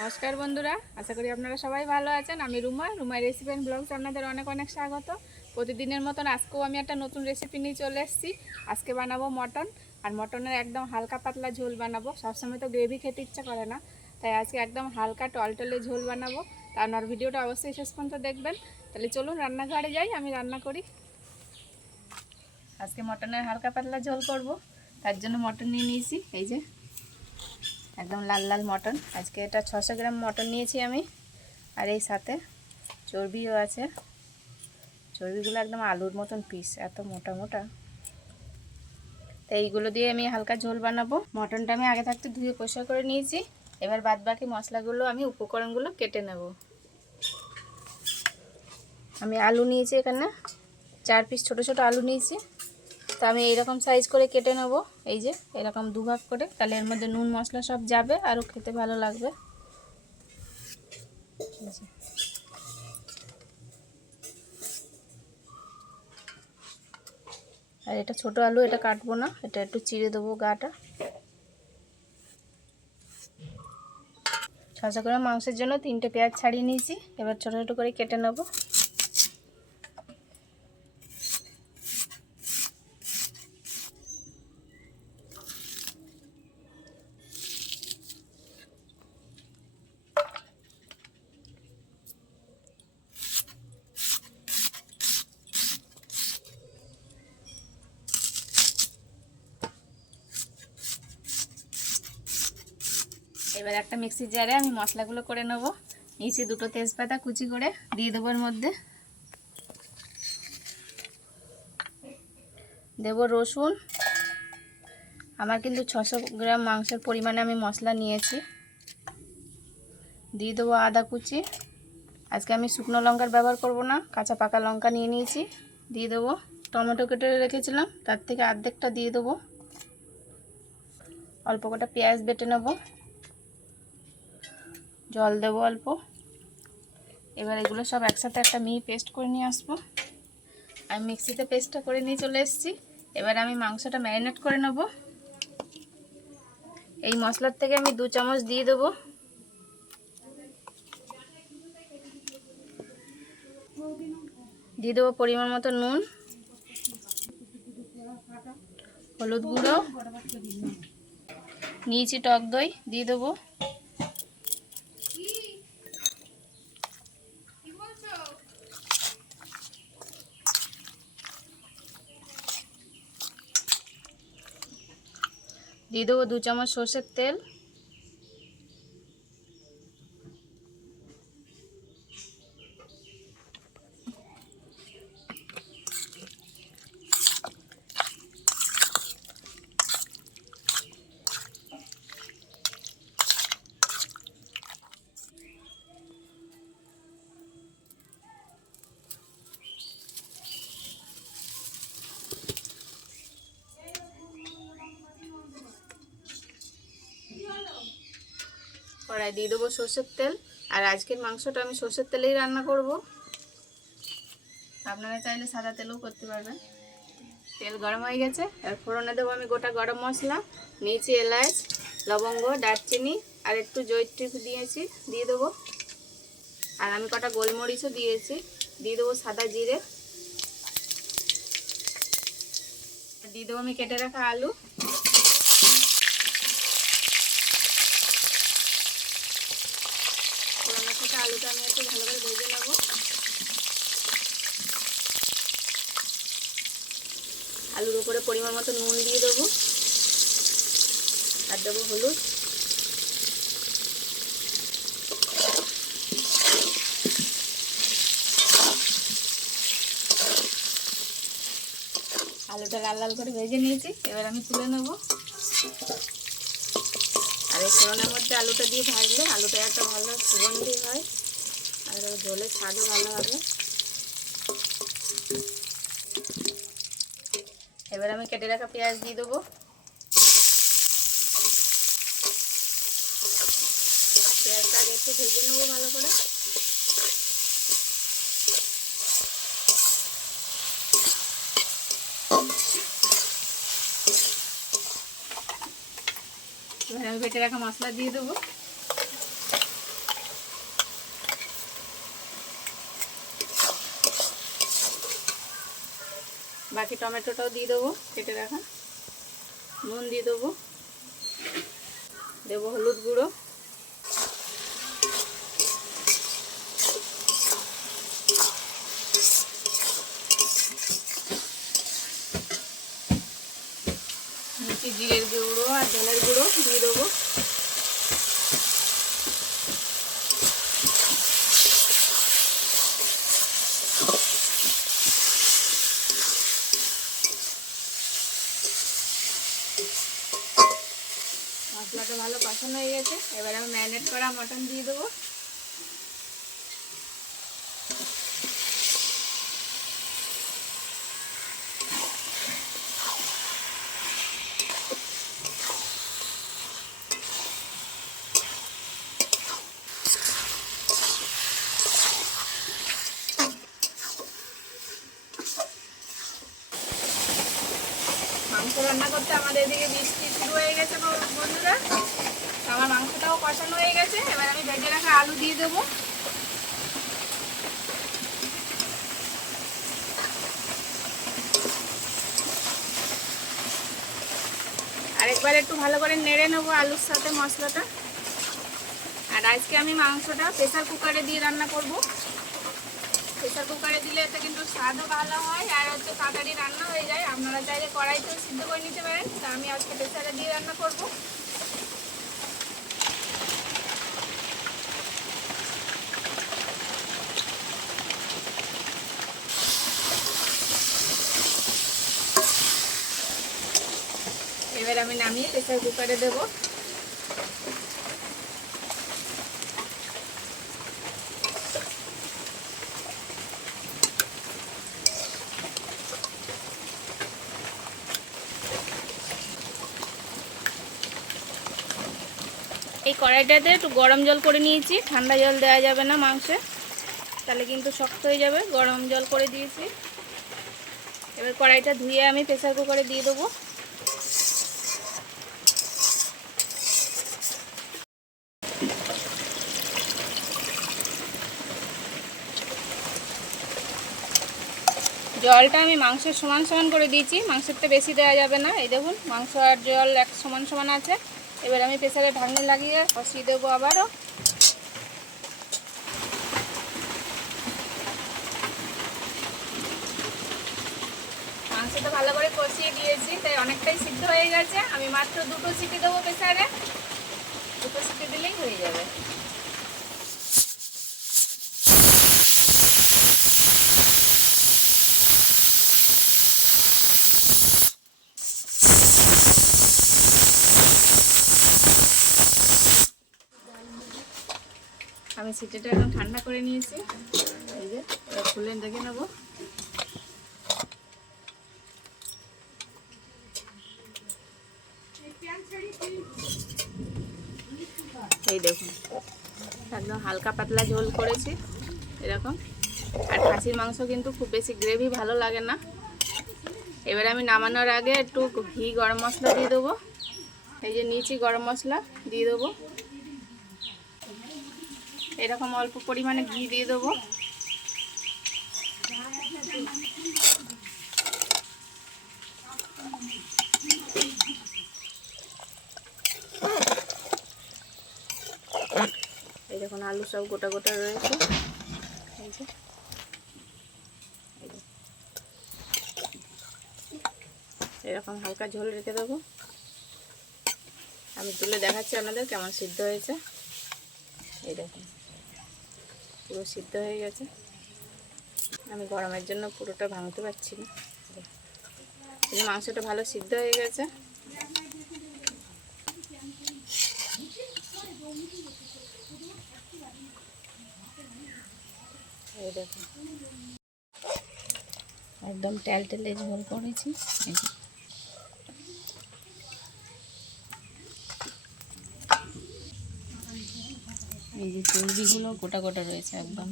নমস্কার বন্ধুরা, আশা করি আপনারা সবাই ভালো আছেন। আমি রুমা রেসিপি অ্যান্ড ব্লগস আপনাদের অনেক অনেক স্বাগত। প্রতিদিনের মতন আজকেও আমি একটা নতুন রেসিপি নিয়ে চলে এসেছি। আজকে বানাবো মটন, আর মটনের একদম হালকা পাতলা ঝোল বানাবো। সবসময় তো গ্রেভি খেতে ইচ্ছা করে না, তাই আজকে একদম হালকা টলটলে ঝোল বানাবো। তা আপনার ভিডিওটা অবশ্যই শেষ পর্যন্ত দেখবেন। তাহলে চলুন রান্নাঘরে যাই, আমি রান্না করি। আজকে মটনের হালকা পাতলা ঝোল করব, তার জন্য মটন নিয়ে নিয়েছি। এই যে একদম লাল লাল মটন। আজকে এটা 600 গ্রাম মটন নিয়েছি আমি, আর এই সাথে চর্বিও আছে। চর্বিগুলো একদম আলুর মতন পিস, এত মোটা মোটা। তো এইগুলো দিয়ে আমি হালকা ঝোল বানাবো। মটনটা আমি আগে থাকতে ধুয়ে পরিষ্কার করে নিয়েছি। এবার বাদ বাকি মশলাগুলো আমি উপকরণগুলো কেটে নেব। আমি আলু নিয়েছি, এখানে 4 পিস ছোট ছোট আলু নিয়েছি। তো আমি এইরকম সাইজ করে কেটে নেব, এই যে এরকম দুভাগ করে। তাহলে এর মধ্যে নুন মশলা সব যাবে, আরও খেতে ভালো লাগবে। আর এটা ছোট আলু, এটা কাটবো না, এটা একটু চিড়ে দেবো গাটা। 600 গ্রাম মাংসের জন্য 3টে পেঁয়াজ ছাড়িয়ে নিয়েছি। এবার ছোট ছোট করে কেটে নেব। এবার একটা মিক্সির জারে আমি মশলাগুলো করে নেব। নিচে 2টো তেজপাতা কুচি করে দিয়ে দেবো। এর মধ্যে দেব রসুন। আমার কিন্তু 600 গ্রাম মাংসের পরিমাণে আমি মশলা নিয়েছি। দিয়ে দেবো আদা কুচি। আজকে আমি শুকনো লঙ্কার ব্যবহার করব না, কাঁচা পাকা লঙ্কা নিয়ে নিয়েছি। দিয়ে দেবো টমেটো কেটে রেখেছিলাম, তার থেকে অর্ধেকটা দিয়ে দেবো। অল্প কটা পেঁয়াজ বেটে নেব, জল দেবো অল্প। এবার এগুলো সব একসাথে একটা মিহি পেস্ট করে নিয়ে আসবো। আমি মিক্সিতে পেস্টটা করে নিয়ে চলে এসেছি। এবার আমি মাংসটা ম্যারিনেট করে নেব। এই মশলার থেকে আমি 2 চামচ দিয়ে দেবো। দিয়ে দেবো পরিমাণ মতো নুন, হলুদ গুঁড়ো, নিয়েছি টক দই, দিয়ে দেবো। দিয়ে দেবো 2 চামচ সর্ষের তেল। কড়াই দিয়ে দেবো সর্ষের তেল। আর আজকের মাংসটা আমি সর্ষের তেলেই রান্না করব, আপনারা চাইলে সাদা তেলও করতে পারবেন। তেল গরম হয়ে গেছে, আর ফোড়নে দেবো আমি গোটা গরম মশলা নিয়েছি, এলাচ, লবঙ্গ, দারচিনি আর একটু জয়িত্রী দিয়েছি, দিয়ে দেবো। আর আমি কটা গোলমরিচও দিয়েছি। দিয়ে দেবো সাদা জিরে। দিয়ে দেবো আমি কেটে রাখা আলু। ফোড়নের সাথে আলুটা আমি একটু ভালো করে ভেজে নেবো। আলুর উপরে পরিমাণ মতো নুন দিয়ে দেবো, আর দেবো হলুদ। আলুটা লাল লাল করে ভেজে নিয়েছি, এবার আমি তুলে নেব। আর এই ফোড়নের মধ্যে আলুটা দিয়ে ভাজলে আলুটা একটা ভালো সুগন্ধি হয়, আর ঝোলের স্বাদও ভালো হবে। এবার আমি কেটে রাখা পেঁয়াজ দিয়ে দেবো। পেঁয়াজটা আগে একটু ভেজে নেবো ভালো করে। এবার আমি বেটে রাখা মশলা দিয়ে দেবো। বাকি টমেটোটাও দিয়ে দেবো কেটে রাখা। নুন দিয়ে দেবো, দেবো হলুদ গুঁড়ো, নিচে জিরের গুঁড়ো আর ধনের গুঁড়ো দিয়ে দেবো। মশলাটা ভালো কষানো হয়ে গেছে, এবার আমি ম্যারিনেট করা মটন দিয়ে দেবো। মাংস রান্না করতে আমাদের এদিকে বৃষ্টি শুরু হয়ে গেছে বন্ধুরা। আমার মাংসটাও কষানো হয়ে গেছে, এবার আমি ভেজে রাখা আলু দিয়ে দেবো। আরেকবার একটু ভালো করে নেড়ে নেবো আলুর সাথে মশলাটা। আর আজকে আমি মাংসটা প্রেসার কুকারে দিয়ে রান্না করব। প্রেসার কুকারে দিলে এতে কিন্তু স্বাদও ভালো হয় আর তাড়াতাড়ি রান্না হয়ে যায়। আপনারা চাইলে কড়াইতেও সিদ্ধ করে নিতে পারেন, তা আমি আজকে প্রেসারে দিয়ে রান্না করব। এবার আমি নামিয়ে প্রেসার কুকারে দেবো। এই কড়াইটাতে একটু গরম জল করে নিয়েছি, ঠান্ডা জল দেওয়া যাবে না মাংসে, তাহলে কিন্তু শক্ত হয়ে যাবে। গরম জল করে দিয়েছি। এবার কড়াইটা ধুয়ে আমি প্রেসার কুকারে দিয়ে দেবো। জলটা আমি মাংসের সমান সমান করে দিয়েছি, মাংসেরটা বেশি দেওয়া যাবে না। এই দেখুন মাংস আর জল এক সমান সমান আছে। এবার আমি প্রেসারে ঢাকনি লাগিয়ে কষিয়ে দেবো আবারও। মাংসটা ভালো করে কষিয়ে দিয়েছি, তাই অনেকটাই সিদ্ধ হয়ে গেছে। আমি মাত্র 2টো সিটি দেবো প্রেসারে, 2টো সিটি দিলেই হয়ে যাবে। আমি সিটিটা একদম ঠান্ডা করে নিয়েছি। এই যে এবার খুলে দেখে নেবো। এই দেখুন একদম হালকা পাতলা ঝোল করেছি এরকম। আর খাসির মাংস কিন্তু খুব বেশি গ্রেভি ভালো লাগে না। এবার আমি নামানোর আগে একটু ঘি গরম মশলা দিয়ে দেবো। এই যে নিচে গরম মশলা দিয়ে দেবো, এরকম অল্প পরিমাণে ঘি দিয়ে দেবো। এই দেখুন আলু সব গোটা গোটা রয়েছে। এই যে এরকম হালকা ঝোল রেখে দেবো। আমি তুলে দেখাচ্ছি আপনাদের কেমন সিদ্ধ হয়েছে। এই দেখুন পুরো সিদ্ধ হয়ে গেছে। আমি গরমের জন্য পুরোটা ভাঙতে পারছি না, কিন্তু মাংসটা ভালো সিদ্ধ হয়ে গেছে। এই দেখুন একদম টেলটেলে ঝোল করেছি। এই যে চর্বিগুলো গোটা গোটা রয়েছে একদম।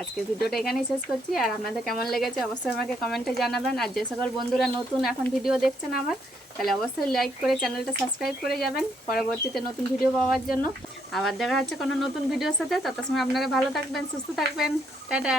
আজকের ভিডিওটা এখানেই শেষ করছি। আর আপনাদের কেমন লেগেছে অবশ্যই আমাকে কমেন্টে জানাবেন। আর যে সকল বন্ধুরা নতুন এখন ভিডিও দেখছেন আমার, তাহলে অবশ্যই লাইক করে চ্যানেলটা সাবস্ক্রাইব করে যাবেন পরবর্তীতে নতুন ভিডিও পাওয়ার জন্য। আবার দেখা হচ্ছে কোনো নতুন ভিডিওর সাথে। তত সময় আপনারা ভালো থাকবেন, সুস্থ থাকবেন। টাটা।